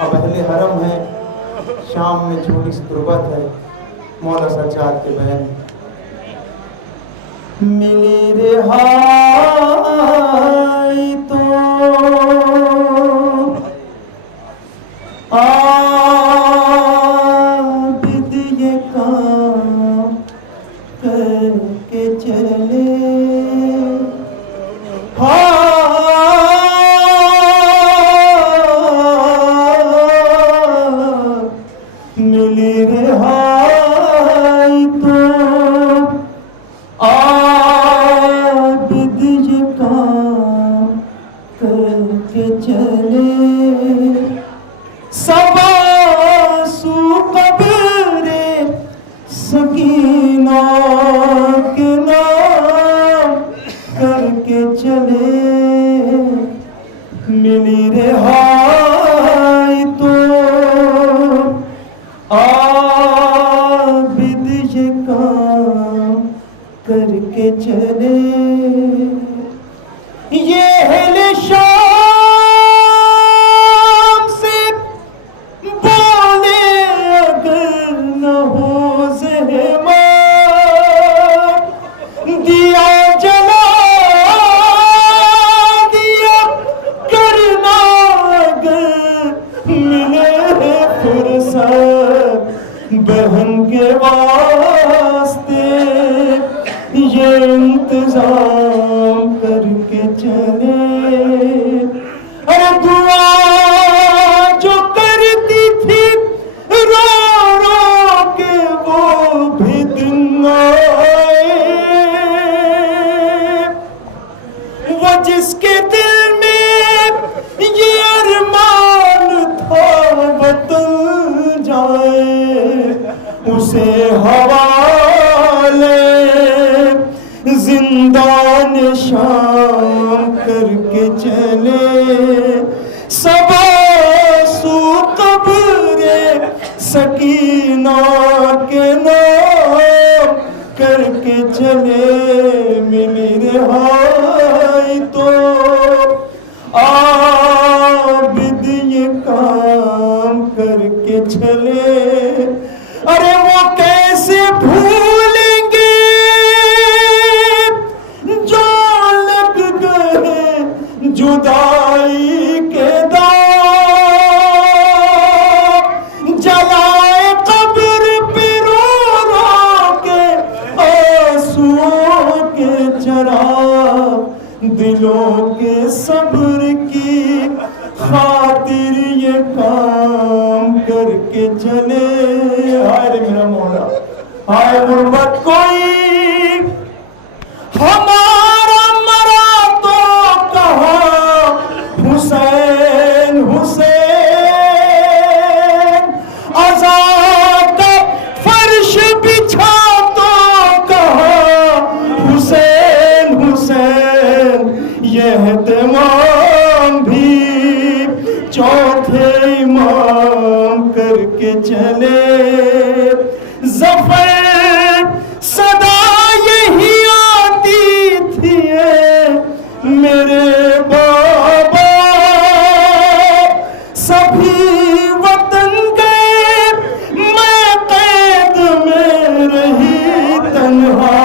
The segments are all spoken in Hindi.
अब अहले हरम है, शाम में छोटी सी तुरबत है। मौला सज्जाद के बहन मिली रिहाई तो आबिद ये काम करके चले। मिली रिहाई तो आबिद ये काम करके चले। सबासु कब्रे सकीना के नाम करके चले। मिली रिहाई तो आबिद ये काम करके चले। ये अहले शाम से बोले अगर न हो ज़हमत, दिया जला दिया करना अगर मिले फुर्सत। बहन के वास्ते ये इंतजाम करके चले। अरे दुआ जो करती थी रो रो के वो भी दिन आए। वो जिसके दिल में ये अरमान था वतन जाए, उसे हवाले जिंदान शाम करके चले। सबासु कब्रे सकीना के नाम करके चले। मिली रिहाई तो आबिद ये काम करके चले। अरे वो कैसे भूलेंगे जो लग गए जुदाई के दाग। जलाए कब्र पे रो रो के आंसुओं के चराग। दिलों के सब्र की खातिर ये काम करके चले। हाय रे मेरा मौला, हाय गुर्बत कोई हमारा मरा तो कहा हुसैन हुसैन। आजाद का फर्श बिछा तो कहा हुसैन हुसैन। यह तमाम भी चौथे इमाम करके चले। ज़फ़र सदा यही आती थी मेरे बाबा। सभी वतन गए मैं कैद में रही तन्हा।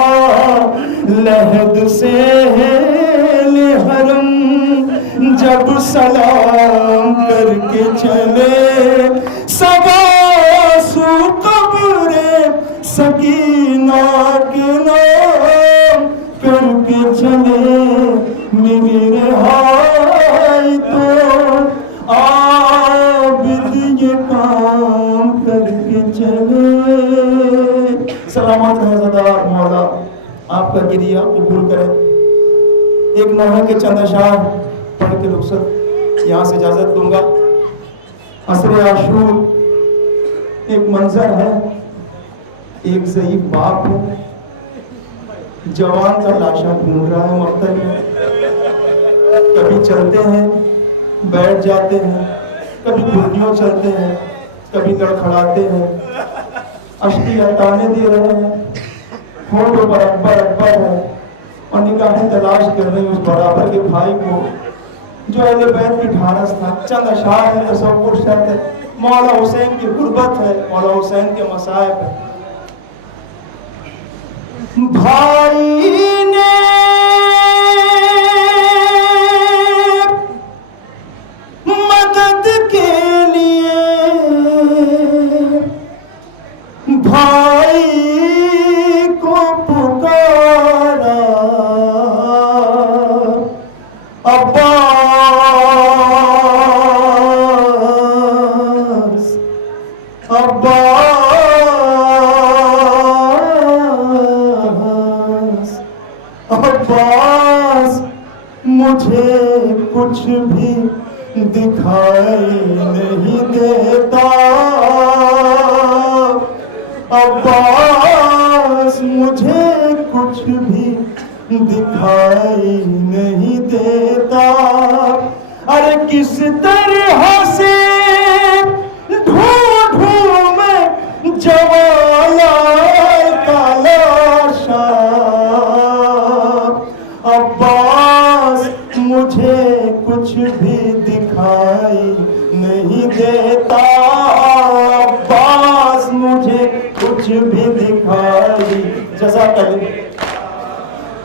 लहद से हरम जब सलाम करके चले। सबासु कब्रे सकीना के नाम करके चले। मिली रिहाई तो आबिद ये काम करके चले। सलामत हज़रत मौला आपका गिरिया कबूल करें। एक नहा के चंद अशार पढ़ के रुखसत यहाँ से इजाजत दूंगा। असरे आशूर एक मंजर है, एक ज़ईफ बाप है, जवान का लाशा ढूंढ रहा है मक्तल में। कभी चलते हैं बैठ जाते हैं, कभी घुटनों चलते हैं, कभी लड़खड़ाते हैं। अश्किया ताने दे रहे हैं, होठों पर अकबर अकबर है और निगाहें तलाश कर रही उस बराबर के भाई को जो अहले बैत की ढारस था। चंद अशार है, तसव्वुर शर्त है, मौला हुसैन की गुर्बत है, मौला हुसैन के मसाइब है। भाई ने मदद के लिए भाई को पुकारा, अब्बास अब्बास अब्बास मुझे कुछ भी दिखाई नहीं देता, अब्बास मुझे कुछ भी दिखाई नहीं देता। अरे किस तरह से ढूंढूं मैं जवाला का लाशा, अब्बास मुझे कुछ भी दिखाई नहीं देता, अब्बास मुझे कुछ भी दिखाई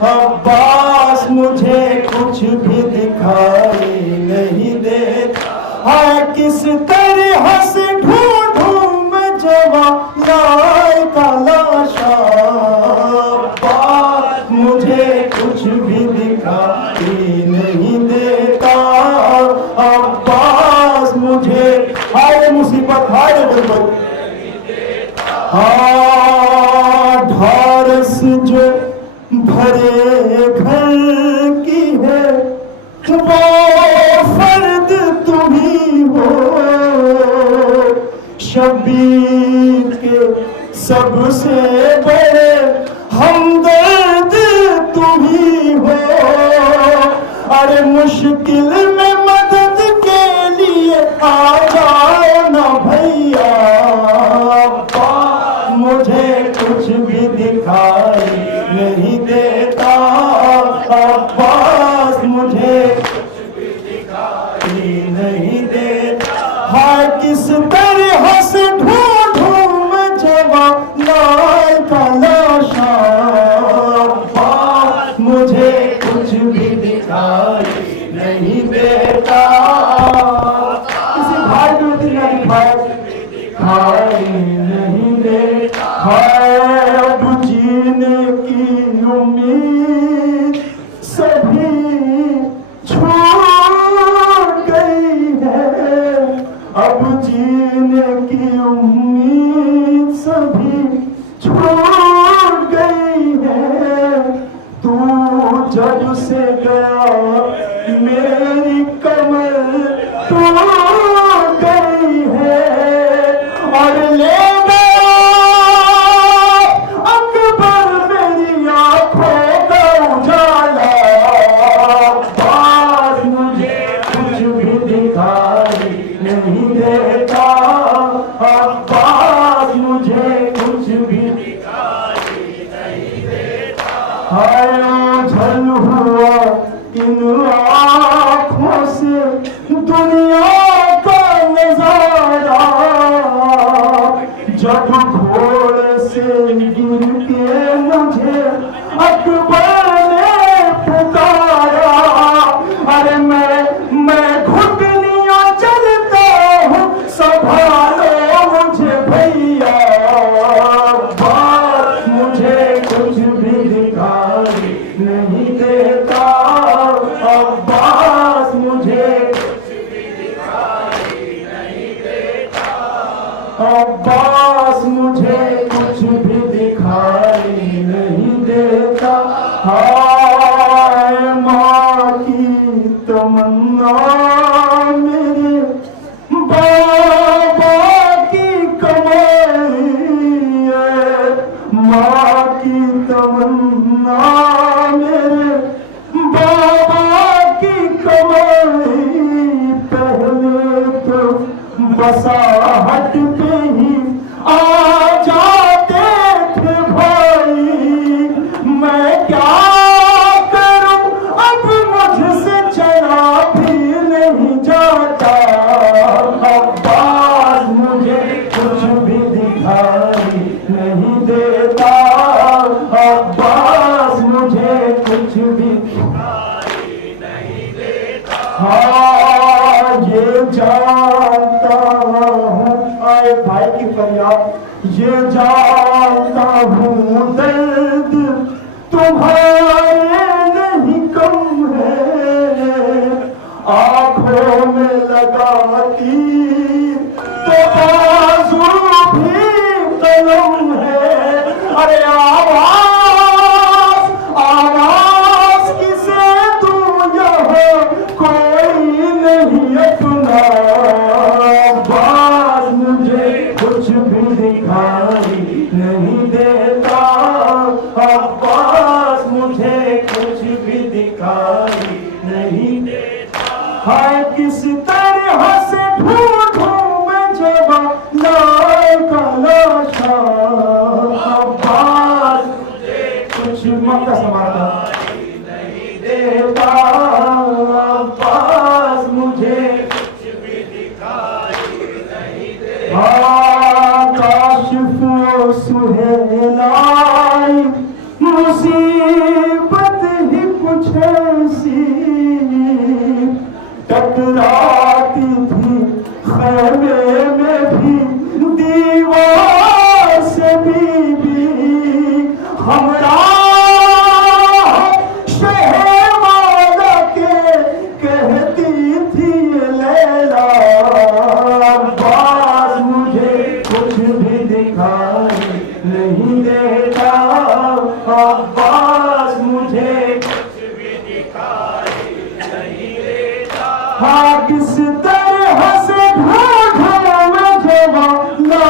अब्बास मुझे कुछ भी दिखाई नहीं देता। हाँ किस तरह से ढूंढूं मैं जवाला का लाशा, अब्बास मुझे कुछ भी दिखाई नहीं देता, अब्बास मुझे हाय मुसीबत हाय गुर्बत, हाँ ढारस जो भरे घर की है वो फर्द तुम्ही हो, शबीर के सबसे बड़े हमदर्द तुम्ही हो। अरे मुश्किल में मदद के लिए आ जाओ ना भैया, मुझे कुछ भी दिखाई नहीं देता, अब्बास मुझे कुछ भी दिखाई नहीं देता। हाँ किस तरह से ढूंढूं मैं जवाला का लाशा, अब्बास मुझे कुछ भी दिखाई नहीं देता। किसी भाई को दिखाई नहीं देता, अब जीने की उम्मीद सभी छूट गई है, अब जीने की उम्मीद सभी छूट गई है। तू जब से गया मेरी कमर टूट गई है, और ले अब्बास मुझे कुछ भी दिखाई नहीं देता। हाय झल हुआ इन आँखों से दुनिया का नजारा, जब घोड़े से गिर के मुझे अकबर ने पुकारा। अरे मैं घुटनियों चलता हूँ, संभालो मुझे भैया, अब्बास मुझे कुछ भी दिखाई नहीं देता, अब्बास मुझे कुछ भी दिखाई नहीं देता, अब्बास मुझे कुछ भी दिखाई नहीं देता। हाय माँ की तमन्ना मेरे बाबा की कमाई है, माँ की तमन्ना मेरे बाबा की कमाई। पहले तो बसाहट पे ही आ जाते थे भाई, मैं क्या करूं अब मुझसे चला भी काशिफ ओ सुहेलाई मुसीबत ही कुछ ऐसी टकराती थी खैमे में भी दीवार से बीबी हमरा शहर वाला के कहती थी लैला अब्बास मुझे कुछ भी दिखाई नहीं देता अब्बास मुझे कुछ भी दिखाई नहीं देता हाँ किस तरह से ढूंढूं मैं जवानों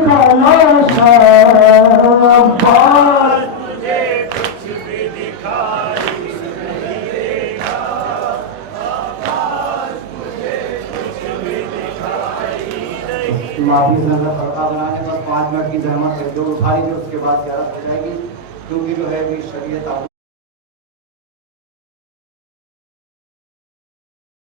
का लाशा अब्बास मुझे कुछ भी दिखाई नहीं देता अब्बास मुझे कुछ भी दिखाई नहीं माफी से ज़्यादा फरका बनाने बस 5 मिनट की जहमत है जो उठा लीजिए उसके बाद ज़्यादा हो जाएगी क्योंकि जो है भी शरीयत